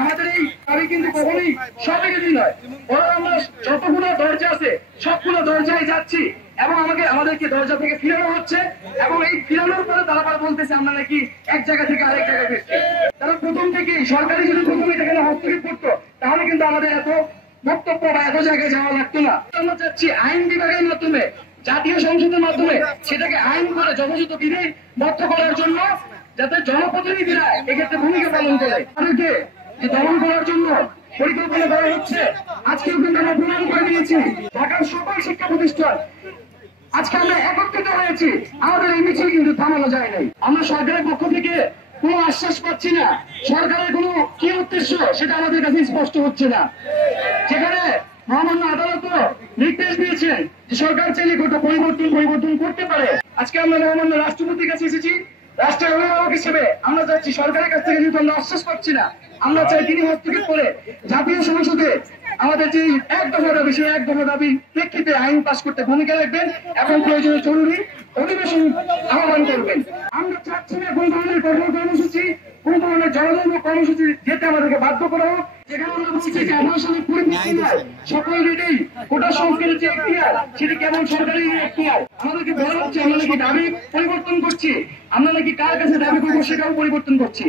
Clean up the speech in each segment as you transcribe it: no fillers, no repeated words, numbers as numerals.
আমাদের এই দাবি কিন্তু কখনোই সবকিছু নয়, বরং আমরা যতগুলো দরজা আছে সবগুলো দরজায় যাচ্ছি এবং আমাদেরকে দরজা থেকে ফিরানো হচ্ছে এবং এই ফিরানোর পরে তারা বলতেছে আমরা নাকি এক জায়গা থেকে আরেক জায়গায় ফিরছি। তারা প্রথম থেকেই সরকারি যদি প্রথমে এখানে হস্তক্ষেপ করতো তাহলে কিন্তু আমাদের এত বক্তব্য বা এত জায়গায় যাওয়া লাগতো না। আমরা চাচ্ছি আইন বিভাগের মাধ্যমে, জাতীয় সংসদের মাধ্যমে সেটাকে আইন করে যথাযথ বিধি বদ্ধ করার জন্য, যাতে জনপ্রতিনিধিরা এক্ষেত্রে ভূমিকা পালন করে। তাদেরকে দমন করার জন্য পরিকল্পনা করা হচ্ছে। আজকেও কিন্তু আমরা প্রমাণ করে দিয়েছি ঢাকার সকল শিক্ষা প্রতিষ্ঠান আজকে আমরা একত্রিত হয়েছি। আমাদের এই মিছিল কিন্তু থামানো যায় নাই। আমরা সরকারের পক্ষ থেকে কোনো আশ্বাস পাচ্ছি না, সরকারের কোনো কি উদ্দেশ্য সেটা আমাদের কাছে স্পষ্ট হচ্ছে না। যেখানে মহামান্য আদালত নির্দেশ দিয়েছেন যে সরকার চাইলে গোটা পরিবর্তন করতে পারে। আজকে আমরা মহামান্য রাষ্ট্রপতির কাছে এসেছি রাষ্ট্রের অভিভাবক হিসেবে। আমরা চাচ্ছি সরকারের কাছ থেকে যেহেতু আমরা আশ্বাস পাচ্ছি না, আমরা চাই তিনি হস্তক্ষেপ করে জাতীয় সংসদে আমাদের যে এক দফা দাবি সেই এক দফা দাবির প্রেক্ষিতে আইন পাশ করতে ভূমিকা রাখবেন এবং প্রয়োজনে জরুরি অধিবেশন আহ্বান করবেন। আমরা চাচ্ছি না কোন ধরনের কঠোর কর্মসূচি, কোন ধরনের জনধর্ম কর্মসূচি যেতে আমাদেরকে বাধ্য করা হোক। যেখানে আমরা বলছি যে 18 সালের পরিবর্তন নয়, সকল রেটেই কোটা সংস্কারের যে এখতিয়ার সেটি কেবল সরকারি এখতিয়ার। আমাদেরকে বলা হচ্ছে আমরা নাকি দাবি পরিবর্তন করছি, আমরা নাকি কার কাছে দাবি করবো সেটাও পরিবর্তন করছি।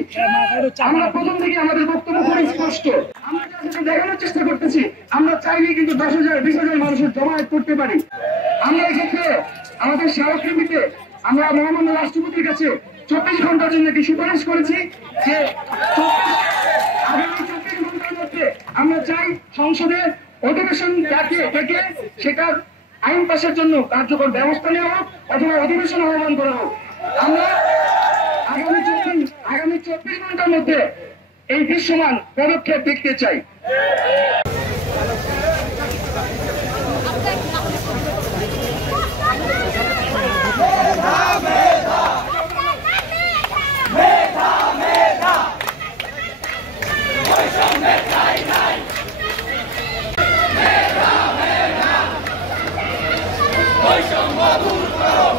আমরা প্রথম থেকে আমাদের বক্তব্য খুবই স্পষ্ট। আমরা যা দেখানোর চেষ্টা করতেছি, আমরা চাইলে কিন্তু 10,000 20,000 মানুষের জমায়েত করতে পারি। আমরা এক্ষেত্রে আমাদের স্মারকলিপিতে আমরা মহামান্য রাষ্ট্রপতির কাছে 24 ঘন্টার জন্য একটি সুপারিশ করেছি যে আগামী 24 ঘন্টার মধ্যে আমরা চাই সংসদে অধিবেশন ডেকে সেটার আইন পাশের জন্য কার্যকর ব্যবস্থা নেওয়া হোক অথবা অধিবেশন আহ্বান করা হোক। আমরা আগামী 24 ঘন্টার মধ্যে এই দৃশ্যমান পদক্ষেপ দেখতে চাই। বৈষম্য দূর করো।